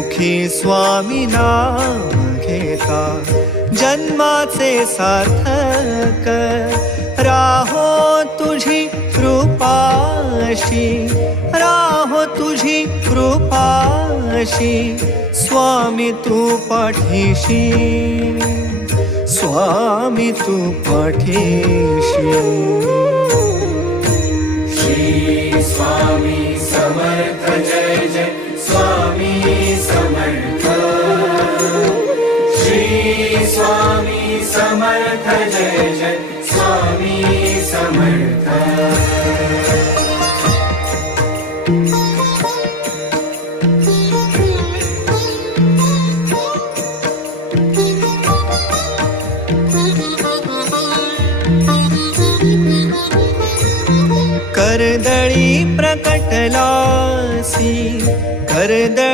मुखी स्वामी नाम घेता जन्माचे सार्थक राहो तुझी कृपाशी, राहो तुझी कृपाशी स्वामी तू पाठीशी, स्वामी तू पाठीशी. श्री स्वामी समर्थ जय जय स्वामी समर्थ. श्री स्वामी समर्थ जय जय स्वामी समर्थ. कर्दळी प्रकटलासी कर्दळी